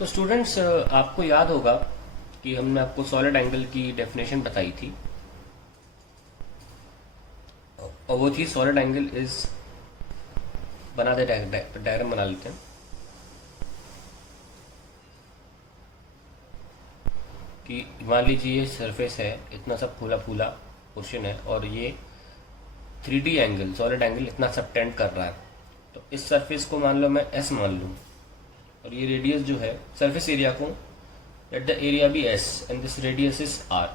तो स्टूडेंट्स, आपको याद होगा कि हमने आपको सॉलिड एंगल की डेफिनेशन बताई थी, और वो थी सॉलिड एंगल इज, बना दे डायग्राम बना लेते हैं कि मान लीजिए ये सरफेस है, इतना सा फूला फूला पोर्शन है, और ये 3D एंगल, सॉलिड एंगल इतना सबटेंड कर रहा है। तो इस सरफेस को मान लो मैं S मान लूँ, और ये रेडियस जो है सरफेस एरिया को, let the area be S and this radius is R,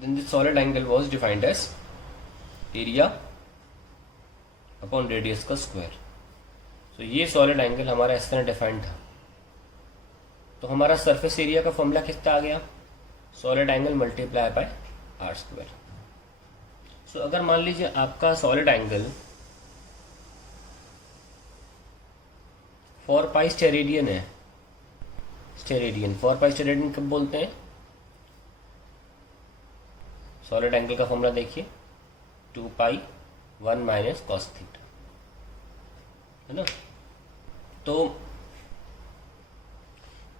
then this solid angle was defined as area upon radius का स्क्वायर। तो ये सॉलिड एंगल हमारा इस तरह डिफाइंड था। तो हमारा सरफेस एरिया का फॉर्मूला कितना आ गया, solid angle multiply by R square. So अगर मान लीजिए आपका सॉलिड एंगल 4 पाई स्टेरेडियन है, स्टेरेडियन 4 पाई स्टेरेडियन कब बोलते हैं, सॉलिड एंगल का फॉर्मूला देखिए 2 पाई 1 माइनस कॉस थीटा, है ना। तो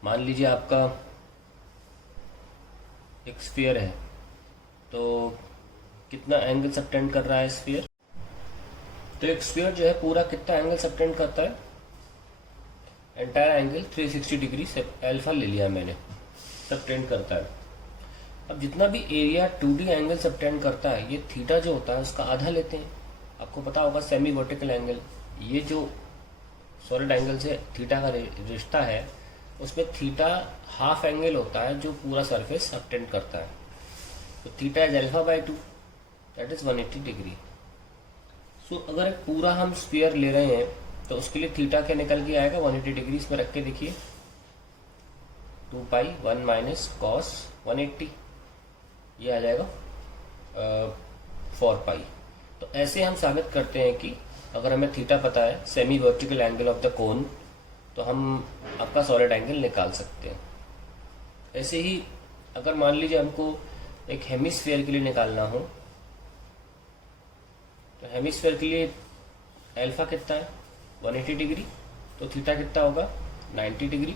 मान लीजिए आपका एक स्फीयर है, तो कितना एंगल सबटेंड कर रहा है स्फीयर, तो एक स्फीयर जो है पूरा कितना एंगल सबटेंड करता है, एंटायर एंगल 360 डिग्री से अल्फा ले लिया मैंने, सबटेंड करता है। अब जितना भी एरिया 2D एंगल सबटेंड करता है, ये थीटा जो होता है उसका आधा लेते हैं। आपको पता होगा सेमी वर्टिकल एंगल, ये जो सॉलिड एंगल से थीटा का रिश्ता है, उसमें थीटा हाफ एंगल होता है जो पूरा सरफेस सबटेंड करता है। तो theta is alpha by 2, that is 180 degree. So अगर पूरा हम स्फीयर ले रहे हैं तो उसके लिए थीटा क्या निकल के आएगा, 180 डिग्री। इसमें रख के देखिए 2 पाई 1 माइनस कॉस 180, ये आ जाएगा 4 पाई। तो ऐसे हम साबित करते हैं कि अगर हमें थीटा पता है, semi vertical angle of the cone, तो हम आपका सॉलिड एंगल निकाल सकते हैं। ऐसे ही अगर मान लीजिए हमको एक हेमिस्फीयर के लिए निकालना हो, तो हेमिस्फीयर के लिए अल्फा कितना है 180 डिग्री, तो थीटा कितना होगा 90 डिग्री।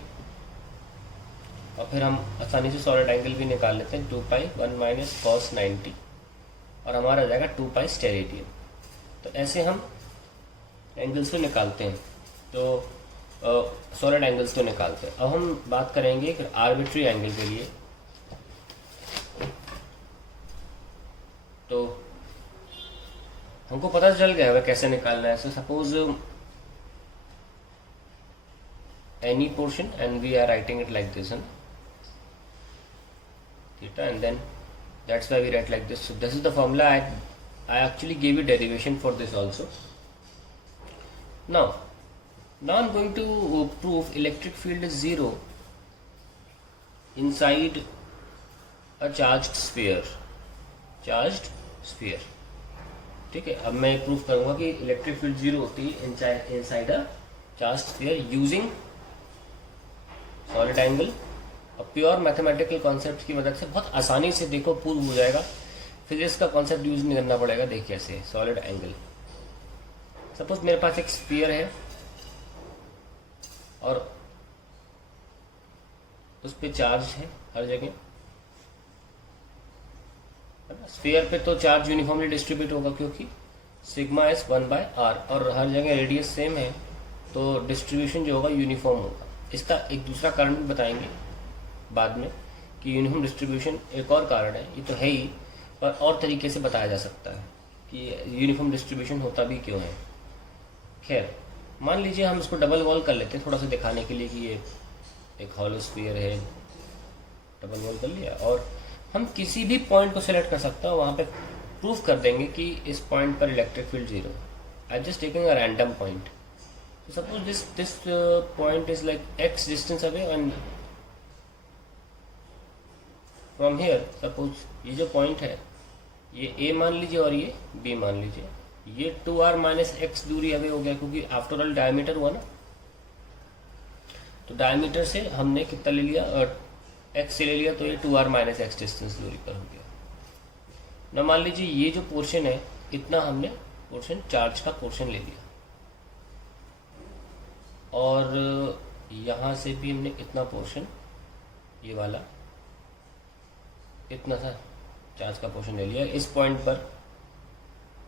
और फिर हम आसानी से सॉलिड एंगल भी निकाल लेते हैं, 2 पाई 1 माइनस कॉस 90, और हमारा आ जाएगा 2 पाई स्टेरेडियन। तो ऐसे हम एंगल्स को निकालते हैं, तो सॉलिड एंगल्स को निकालते हैं। अब हम बात करेंगे एक आर्बिट्री एंगल के लिए। तो हमको पता चल गया है कैसे निकालना है। So suppose any portion and we are writing it like this, theta, and then that's why we write like this. So this is the formula. I actually gave you derivation for this also. Now I'm going to prove electric field is zero inside a charged sphere. ठीक है। अब मैं proof करूंगा कि electric field zero होती है inside a charged sphere using solid angle. और pure mathematical concept की मदद से बहुत आसानी से देखो प्रूव हो जाएगा, फिजिक्स का कॉन्सेप्ट यूज नहीं करना पड़ेगा। देखिए कैसे सॉलिड एंगल, सपोज मेरे पास एक स्फीयर है और उस पे चार्ज है हर जगह। स्फीयर पे तो चार्ज यूनिफॉर्मली डिस्ट्रीब्यूट होगा क्योंकि सिग्मा एस 1 बाय आर, और हर जगह रेडियस सेम है, तो डिस्ट्रीब्यूशन जो होगा यूनिफॉर्म होगा। इसका एक दूसरा कारण भी बताएंगे बाद में कि यूनिफॉर्म डिस्ट्रीब्यूशन एक और कारण है, ये तो है ही, पर और तरीके से बताया जा सकता है कि यूनिफॉर्म डिस्ट्रीब्यूशन होता भी क्यों है। खैर, मान लीजिए हम इसको डबल वॉल कर लेते हैं थोड़ा सा दिखाने के लिए कि ये एक हॉलो स्फीयर है। डबल वॉल कर लिया और हम किसी भी पॉइंट को सिलेक्ट कर सकते हैं, वहाँ पे प्रूफ कर देंगे कि इस पॉइंट पर electric field zero. I just taking a random point. Suppose this point is like x distance away, and from here suppose ये जो पॉइंट है ये a मान लीजिए और ये b मान लीजिए। ये 2r माइनस x दूरी अवे हो गया क्योंकि आफ्टर ऑल डायमीटर हुआ ना, तो डायमीटर से हमने कितना ले लिया, x से ले लिया, तो ये 2r माइनस एक्स डिस्टेंस दूरी पर हो गया ना। मान लीजिए ये जो पोर्शन है, इतना हमने पोर्शन चार्ज का पोर्शन ले लिया, और यहाँ से भी हमने इतना पोर्शन, ये वाला इतना सा चार्ज का पोर्शन ले लिया। इस पॉइंट पर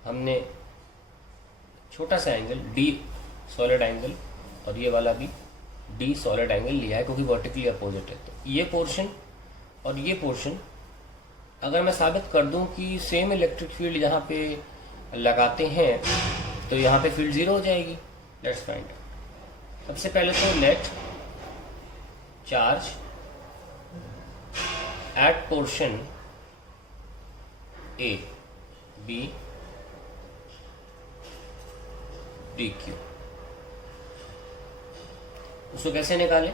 हमने छोटा सा एंगल डी सॉलिड एंगल और ये वाला भी डी सॉलिड एंगल लिया है, क्योंकि वर्टिकली अपोजिट है। तो ये पोर्शन और ये पोर्शन अगर मैं साबित कर दूं कि सेम इलेक्ट्रिक फील्ड यहाँ पे लगाते हैं तो यहाँ पे फील्ड जीरो हो जाएगी। Let's find. सबसे पहले तो let charge at portion A B d q. उसको कैसे निकालें?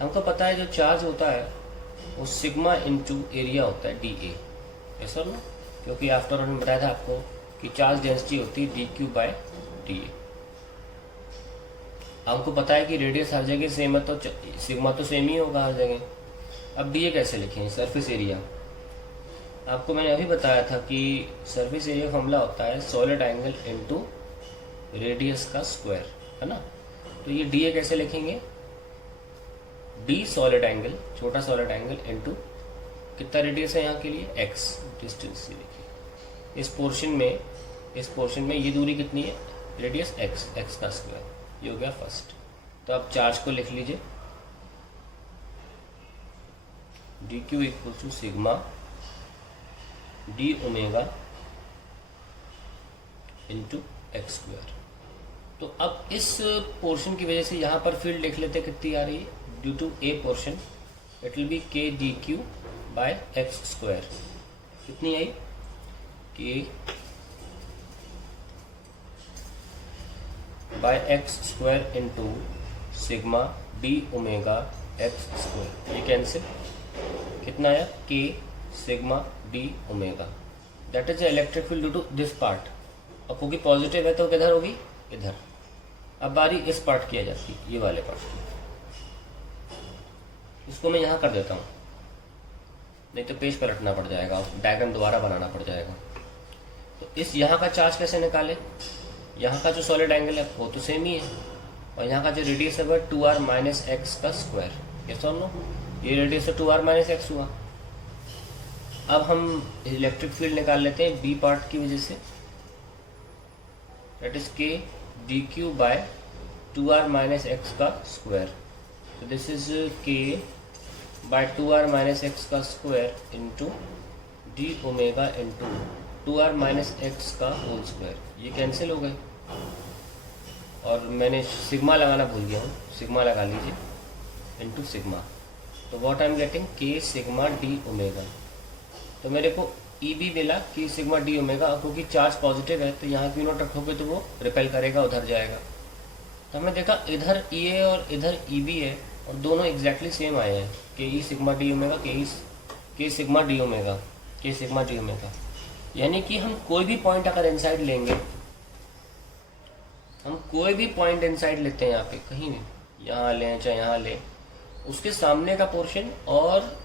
हमको पता है जो चार्ज होता है वो सिग्मा इंटू एरिया होता है डी ए, ऐसा ना, क्योंकि आफ्टर ऑल मैंने बताया था आपको कि चार्ज डेंसिटी होती है d Q by d A. हमको पता है कि रेडियस हर जगह सेम है तो सिग्मा तो सेम ही होगा हर जगह। अब डी ए कैसे लिखें? Surface area. आपको मैंने अभी बताया था कि सरफेस एरिया फॉर्मूला होता है सॉलिड एंगल इंटू रेडियस का स्क्वायर, है ना। तो ये डी ए कैसे लिखेंगे? डी सॉलिड एंगल, छोटा सॉलिड एंगल इंटू कितना रेडियस है यहाँ के लिए, एक्स डिस्टेंस। ये देखिए इस पोर्शन में ये दूरी कितनी है, रेडियस एक्स का स्क्वायर। ये हो गया फर्स्ट। तो अब चार्ज को लिख लीजिए, d q equal to sigma D omega into x square. तो अब इस पोर्शन की वजह से यहाँ पर फील्ड लिख लेते कितनी आ रही है, due to a portion it will be K D Q by X square. कितनी आई, K by X square into sigma D omega X square. ये कैंसिल, कितना आया, K sigma D omega. That is the electric field due to this part. और क्योंकि positive है तो किधर होगी, इधर। अब बारी इस पार्ट की आ जाती है, ये वाले पार्ट की। इसको मैं यहाँ कर देता हूँ, नहीं तो पेज पलटना पड़ जाएगा, डायग्राम दोबारा बनाना पड़ जाएगा। तो इस यहाँ का चार्ज कैसे निकाले? यहाँ का जो सॉलिड एंगल है वो तो सेम ही है, और यहाँ का जो रेडियस है वो 2r माइनस एक्स का स्क्वायर। ये सुन लो, ये रेडियस है 2r माइनस एक्स हुआ। अब हम इलेक्ट्रिक फील्ड निकाल लेते हैं बी पार्ट की वजह से, that is k D Q by 2r minus x का स्क्वायर। तो this is k by 2r minus x का square into d omega into 2r minus x का होल स्क्वायर। ये कैंसिल हो गए, और मैंने सिग्मा लगाना भूल गया हूँ, सिग्मा लगा लीजिए इंटू सिग्मा। तो व्हाट आई एम गेटिंग, के सिग्मा डी ओमेगा। तो मेरे को ई भी मिला कि सिग्मा डी ओमेगा, क्योंकि चार्ज पॉजिटिव है तो यहाँ क्यू नॉट रखोगे तो वो रिपेल करेगा, उधर जाएगा। तो हमने देखा इधर ई ए और इधर ई बी है, और दोनों एग्जैक्टली सेम आए हैं, के ई सिग्मा डी ओमेगा, के सिग्मा डी ओमेगा, के सिग्मा डी ओमेगा। यानी कि हम कोई भी पॉइंट अगर इनसाइड लेंगे, हम कोई भी पॉइंट इनसाइड लेते हैं यहाँ पे, कहीं भी, यहाँ लें चाहे यहाँ लें, उसके सामने का पोर्शन और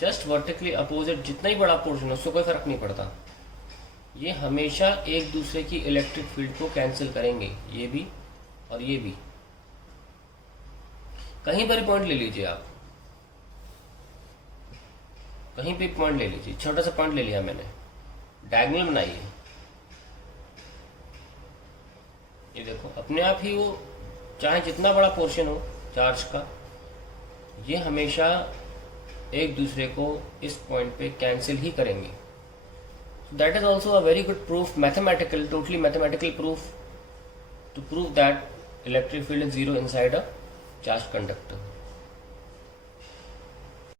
जस्ट वर्टिकली अपोजिट जितना ही बड़ा पोर्शन है उससे कोई फर्क नहीं पड़ता, ये हमेशा एक दूसरे की इलेक्ट्रिक फील्ड को कैंसिल करेंगे, ये भी और ये भी। कहीं पर पॉइंट ले लीजिए आप, कहीं पे पॉइंट ले लीजिए, छोटा सा पॉइंट ले लिया मैंने, डायगोनल बनाइए, ये देखो अपने आप ही वो चाहे जितना बड़ा पोर्शन हो चार्ज का, ये हमेशा एक दूसरे को इस पॉइंट पे कैंसिल ही करेंगे। That is also a very good proof, mathematical, totally mathematical proof, to prove that electric field is zero inside a charge conductor.